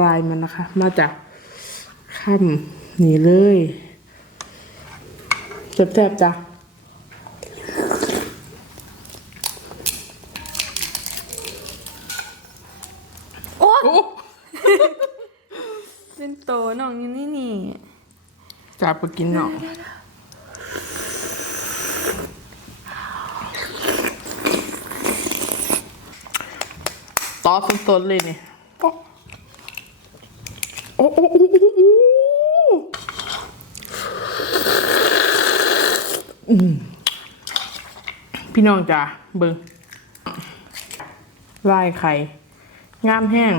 รายมันนะคะ มาจากค่ำนี่เลยแซ่บๆจ้ะโอ้โอ้เป็นโตน้องอยู่นี่นี่จับไปกินเนาะต่อสดๆเลยนี่โอ้โอ้โอ้โอ้โอ้โอ้อืมพี่ น้องจ้ะเบิงลายไข่งามแห้ง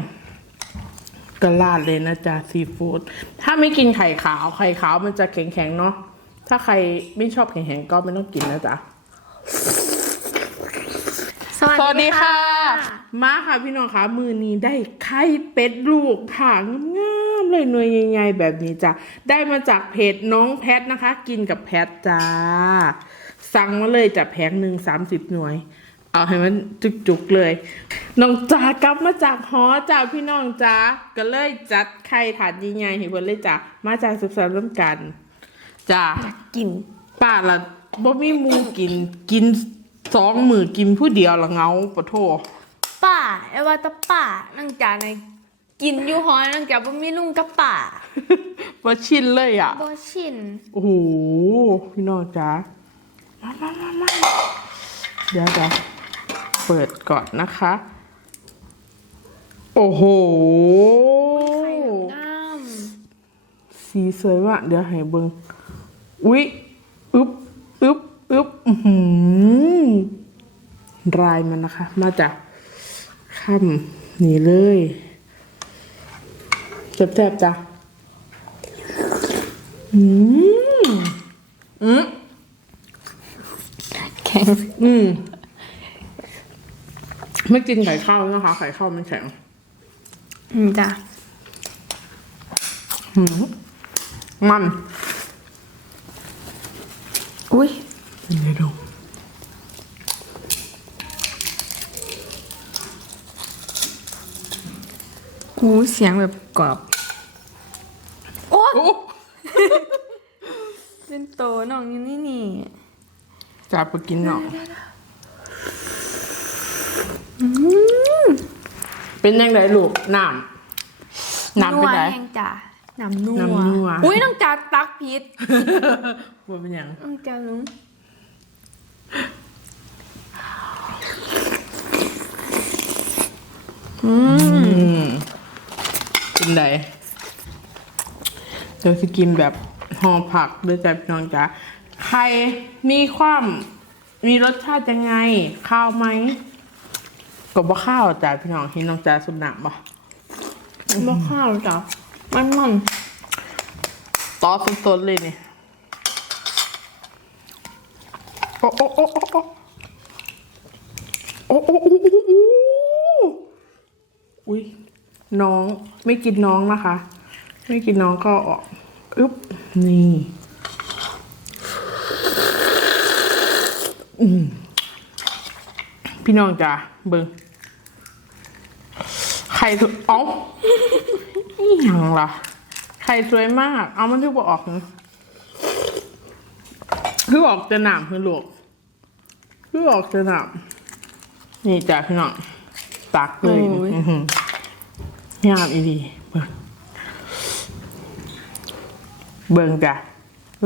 กระลาดเลยนะจ๊ะซีฟู้ดถ้าไม่กินไข่ขาว ไข่ขาวมันจะแข็งๆเนาะถ้าใครไม่ชอบแข็งๆก็ไม่ต้องกินนะจ๊ะสวัสดีค่ะ มาค่ะพี่น้องคะมือนี้ได้ไข่เป็ดลูกผ่างามๆเลยหน่วยใหญ่ๆแบบนี้จ้ะได้มาจากเพจน้องแพทนะคะ กินกับแพทจ้า สั่งมาเลยจากแผงหนึ่งสามสิบหน่วย เอาให้มันจุกๆเลย น้องจ๋ากลับมาจากหอจ้าพี่น้องจ้าก็เลยจัดไข่ถาดยิ่งใหญ่ให้เพิ่นเลยจ้ามาจากสุขสันต์ร่วมกันจ้ากินป้าละบ่มีหมูกินกินสองมือกินผู้เดียวละเงาปะโทป่าไอ้ว่าแตาป่านั่งจาในกินอยู่หอยนั่งจาบ่มีลุงกับป่าว่าชินเลยอะบ่ชิน โอ้โหพี่น้องจ้า มามามามาเดี๋ยวจะเปิดก่อนนะคะ โอ้โหสีสวยมากเดี๋ยวให้เบิงอุ๊ยอึ๊บอึ๊บอึ๊บอือหือรายมันนะคะ มาจากค่ำนี่เลยแซ่บๆจ้ะอืมอืม อืม ไม่กินไข่ข้าวนะคะ ไข่ข้าวมันแข็ง อืมจ้ะมัน อุ้ยเดี๋ยวดูหูเสียงแบบกรอบ โอ้โอ้เป็นโตน้องอยู่นี่นี่ จับไปกินเนาะเป็นยังไงลูกน้ำน้ำเป็นไงวแห้งจ้ะน้ำนัวน้ำนัวอุ้ยน้องจาตักผิดว่าเป็นยังน้องจาลุงอืมอืมเป็นไงเดี๋ยวจะกินแบบห่อผักด้วยจ้ะพี่น้องจ๋า ใครมีความมีรสชาติยังไง ข้าวไหมก็บ่ข้าวจ้ะพี่น้องเห็นน้องจ๋าสุดหนักบ่บ่ข้าวจ้ะมันมันต่อสดๆเลยเนี่ยโอ้โอ้โอ้โอ้โอ้โอ้โอ้โอ้โอ้โอ้อุ้ยน้องไม่กินน้องนะคะ ไม่กินน้องก็ออกอึ๊บนี่อืม พี่น้องจ้ะเบิงไข่สุดเอ้านี่ยังล่ะไข่สวยมาก เอามันที่บออกนะคือออกจะหนามคือหลวกคือออกจะหนามนี่จ้ะพี่น้องตักเลยอื้อหืองามอีดีเบิ่งเบิ่งจ้ะ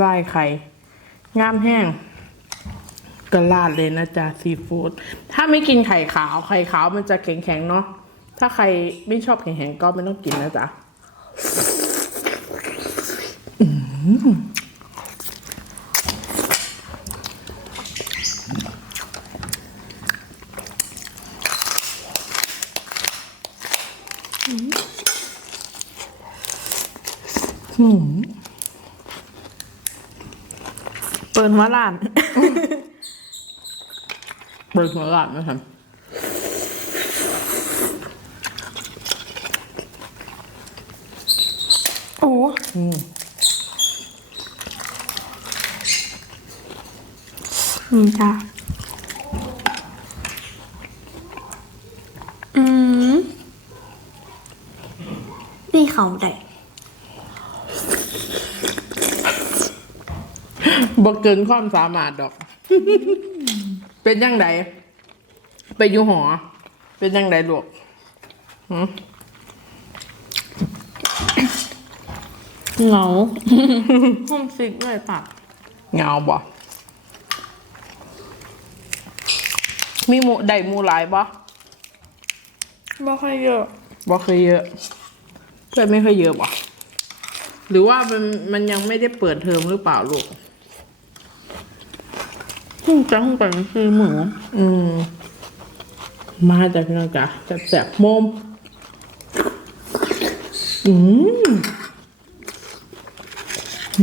ลายไข่งามแห้ง กระลาดเลยนะจ๊ะซีฟู้ดถ้าไม่กินไข่ขาวไข่ขาวมันจะแข็งๆเนาะถ้าใครไม่ชอบแข็งๆก็ไม่ต้องกินนะจ๊ะเปิดหัวล้าน เปิดหัวหลานนะครับโอ้นี่จ้ะอืมนี่เขาได้บ่เกินความสามารถดอก เป็นยังไงไปอยู่หอ เป็นยังไงลูกหืมเหงาห้องซิกเลยปะเหงาบ่มีหมูได้หมูหลายบ่ไม่ค่อยเยอะบ่เคยเยอะ เพื่อนไม่เคยเยอะบ่หรือว่ามันมันยังไม่ได้เปิดเทอมหรือเปล่าลูก ห้องจังเป็นคือหมูอืม มาจากพี่น้องจ๋าแสบๆโมมอืมอ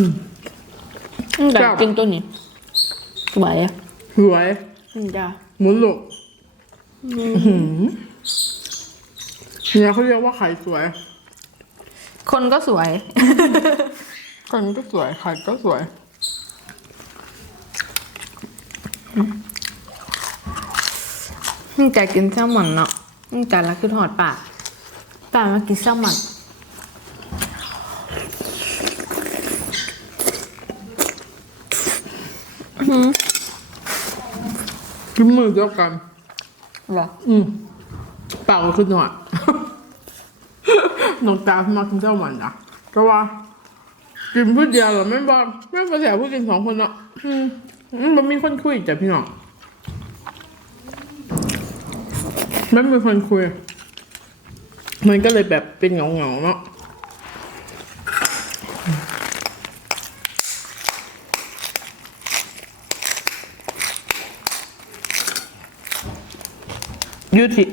ืมตั้งแต่กินตัวนี้ไหวอะสวยมันจะหมุนลูกอื้อหือเนี่ยเขาเรียกว่าไข่สวย คนก็สวย คนก็สวยไข่ก็สวยตั้งแต่กินแซลมอนเนาะตั้งแต่ละคือหอดปากปากมากินแซลมอนกินมือเดียวกันเหรอ อืมเปล่าขึ้นหน่อย น้องตามากินเจ้ามันนะเพราะว่ากินพูดเดียวเหรอไม่บอกไม่ภาษาพูดกินสองคนเนาะอืมมันมีคนคุยจ้ะพี่น้องไม่มีคนคุย มันก็เลยแบบเป็นเหงาเหงาๆเนาะ ยุติ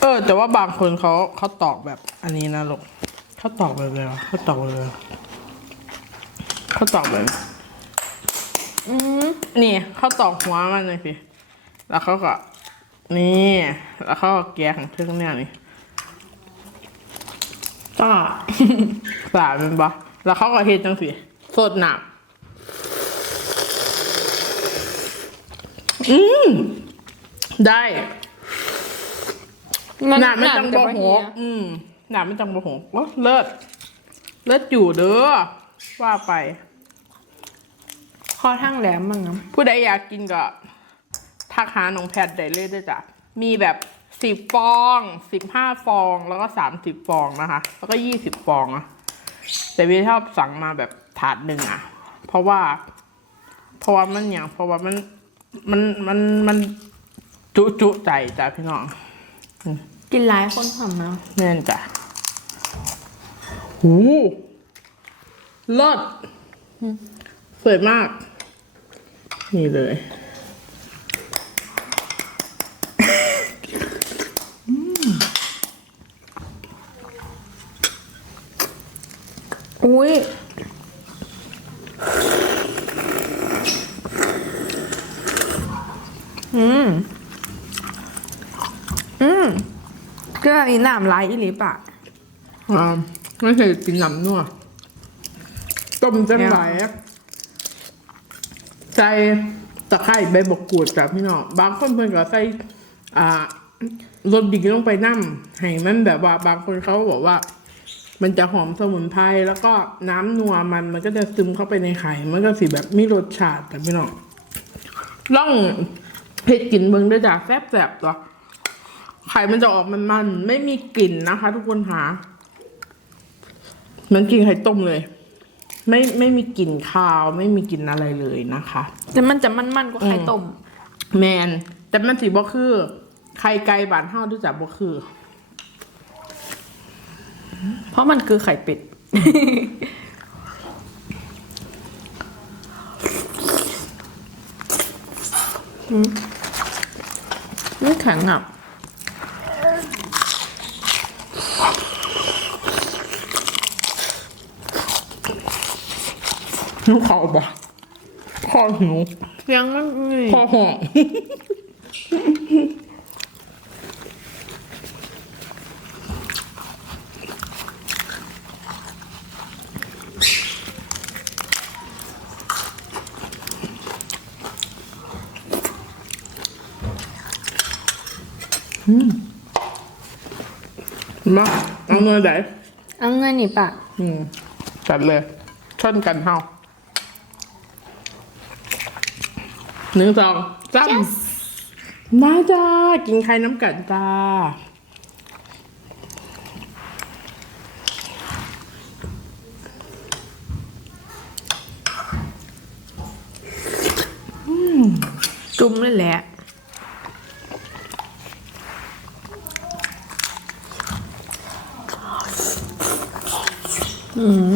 เออ แต่ว่าบางคนเขาเขาตอกแบบอันนี้นะลูกเขาตอกแบบเลยเขาตอกแบบเลยเขาตอกแบบอืมนี่เขาตอกหัวมันเลยพี่แล้วเขาก็ นี่ แล้วเขาก็แกะของเครื่องเนี่ยนี่จ้าสาเป็นปะแล้วเขาก็เฮ็ดจังสิสดหนักอืมได้ หนาไม่จังบ่หกอืมหนาไม่จังบ่หกว้าเลิศเลิศอยู่เด้อว่าไปคอทั้งแหลมมั้งนะผู้ใดอยากกินก็ทักหาน้องแพทได้เลยเด้วยจ้ะมีแบบสิบฟองสิบห้าฟองแล้วก็สามสิบฟองนะคะ แล้วก็ยี่สิบฟองอะแต่พี่ชอบสั่งมาแบบถาดหนึ่งอะเพราะว่า เพราะว่ามันอย่างเพราะว่ามันมันมันมันจุจุใจจ้ะพี่น้อง กินหลายคนทำนะแน่นจ้ะหูเลิศสวยมาก นี่เลยอุ้ยอืม อืมก็อันนี้น้ำลายอีหลีปะอ่าไม่เคยกินน้ำนัวต้มจังไหลใส่ตะไคร้ใบบกกูดแบบพี่น้องบางคนเพิ่นก็ใส่อ่ารสดีลงไปน้ำให้มันแบบว่าบางคนเขาบอกว่า มันจะหอมสมุนไพรแล้วก็น้ำนัวมันมันก็จะซึมเข้าไปในไข่มันก็สิแบบมีรสชาติแต่พี่น้องล่องเผ็ดกลิ่นเบิงด้วยจ้ะแซ่บๆตัวไข่มันจะออกมันมันๆไม่มีกลิ่นนะคะ ทุกคนหาเหมือนกินไข่ต้มเลย ไม่ไม่มีกลิ่นคาว ไม่มีกลิ่นอะไรเลยนะคะ แต่มันจะมันๆกว่าไข่ต้ม แมน แต่มันสีบ่คือไข่ไก่บานเฮาด้วยจ้ะบ่คือ เพราะมันคือไข่เป็ดนี่แข็งอะ หิวเขาปะพ่อหิวยังไม่มีพ่อห่องอืมมาเอาเงินไหนเอาเงินนี่ปะอืมจัดเลยชนกันเฮา หนึ่งสองสามมาจ้า กินไข่น้ำกันจ้าจุ่มเลยแหละอืม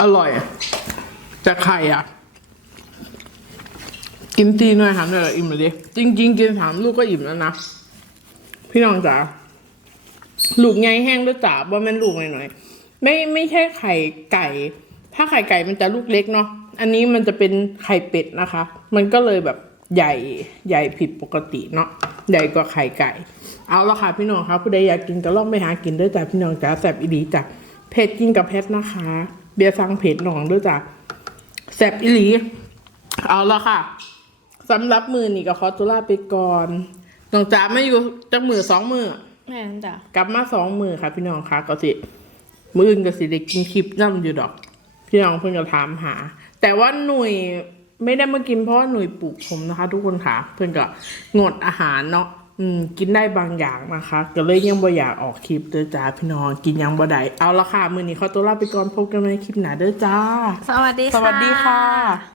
อร่อย แต่ไข่อะ กินตีหน่อยถามหน่อยอิ่มเลยดิจริง ๆ กินสามลูกก็อิ่มแล้วนะ พี่น้องจ๋าลูกไงแห้งด้วยจ๋าว่ามันลูกหน่อยๆไม่ไม่ใช่ไข่ไก่ ถ้าไข่ไก่มันจะลูกเล็กเนาะอันนี้มันจะเป็นไข่เป็ดนะคะ มันก็เลยแบบใหญ่ใหญ่ผิดปกติเนาะใหญ่กว่าไข่ไก่ เอาละค่ะพี่น้องครับผู้ใดอยากกินก็ลองไปหากินด้วยจ้ะพี่น้องจ๋าแซ่บอีหลีจ้ะเผ็ดกินกับเพชรนะคะ เบียร์ซังเผ็ดหนองด้วยจ้ะแซ่บอีหลีเอาละค่ะสำหรับมือนี่ก็ขอตุลาไปก่อนน้องจ๋าไม่อยู่จังมือสองมือแม่นจ้ะกลับมาสองมือค่ะ พี่น้องค่ะก็สิมืออื่นก็สิได้กินคลิปน้ำอยู่ดอก พี่น้องเพิ่งจะถามหา แต่ว่าหนุ่ยไม่ได้มากินเพราะว่าหนุ่ยปลูกผมนะคะ ทุกคนค่ะ เพื่อนก็งดอาหารเนาะ อืมกินได้บางอย่างนะคะก็เลยยังบ่อยากออกคลิปเด้อจ้าพี่น้องกินยังบ่ได้เอาละค่ะมือนี้ขอตัวลาไปก่อนพบกันในคลิปหน้าเด้อจ้า สวัสดีค่ะ สวัสดีค่ะ